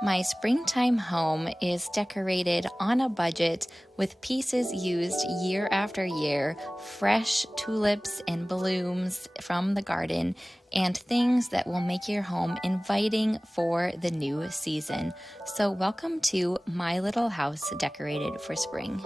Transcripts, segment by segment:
My springtime home is decorated on a budget with pieces used year after year, fresh tulips and blooms from the garden, and things that will make your home inviting for the new season. So welcome to my little house decorated for spring.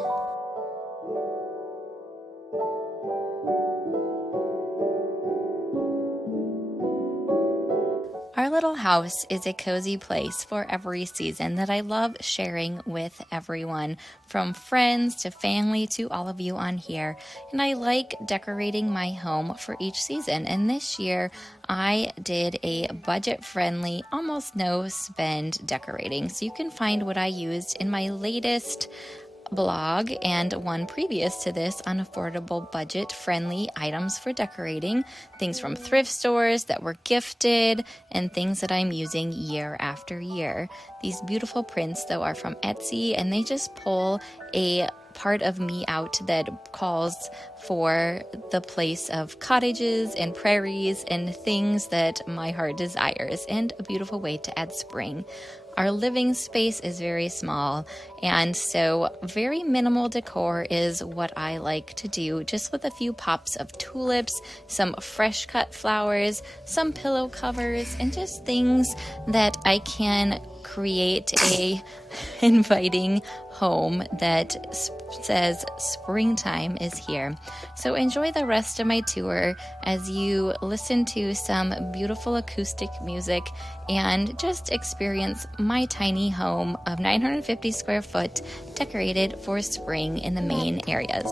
Our little house is a cozy place for every season that I love sharing with everyone, from friends to family to all of you on here. And I like decorating my home for each season. And this year, I did a budget-friendly, almost no spend decorating. So you can find what I used in my latest blog and one previous to this on affordable budget-friendly items for decorating, things from thrift stores that were gifted and things that I'm using year after year. These beautiful prints though are from Etsy, and they just pull a part of me out that calls for the place of cottages and prairies and things that my heart desires, and a beautiful way to add spring. Our living space is very small, and so very minimal decor is what I like to do, just with a few pops of tulips, some fresh cut flowers, some pillow covers, and just things that I can create a inviting home that says springtime is here. So enjoy the rest of my tour as you listen to some beautiful acoustic music and just experience my tiny home of 950 square foot decorated for spring in the main areas.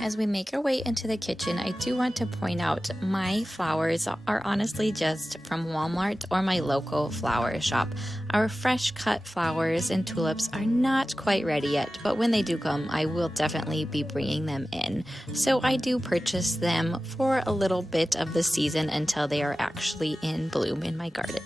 As we make our way into the kitchen, I do want to point out my flowers are honestly just from Walmart or my local flower shop. Our fresh cut flowers and tulips are not quite ready yet, but when they do come, I will definitely be bringing them in. So I do purchase them for a little bit of the season until they are actually in bloom in my garden.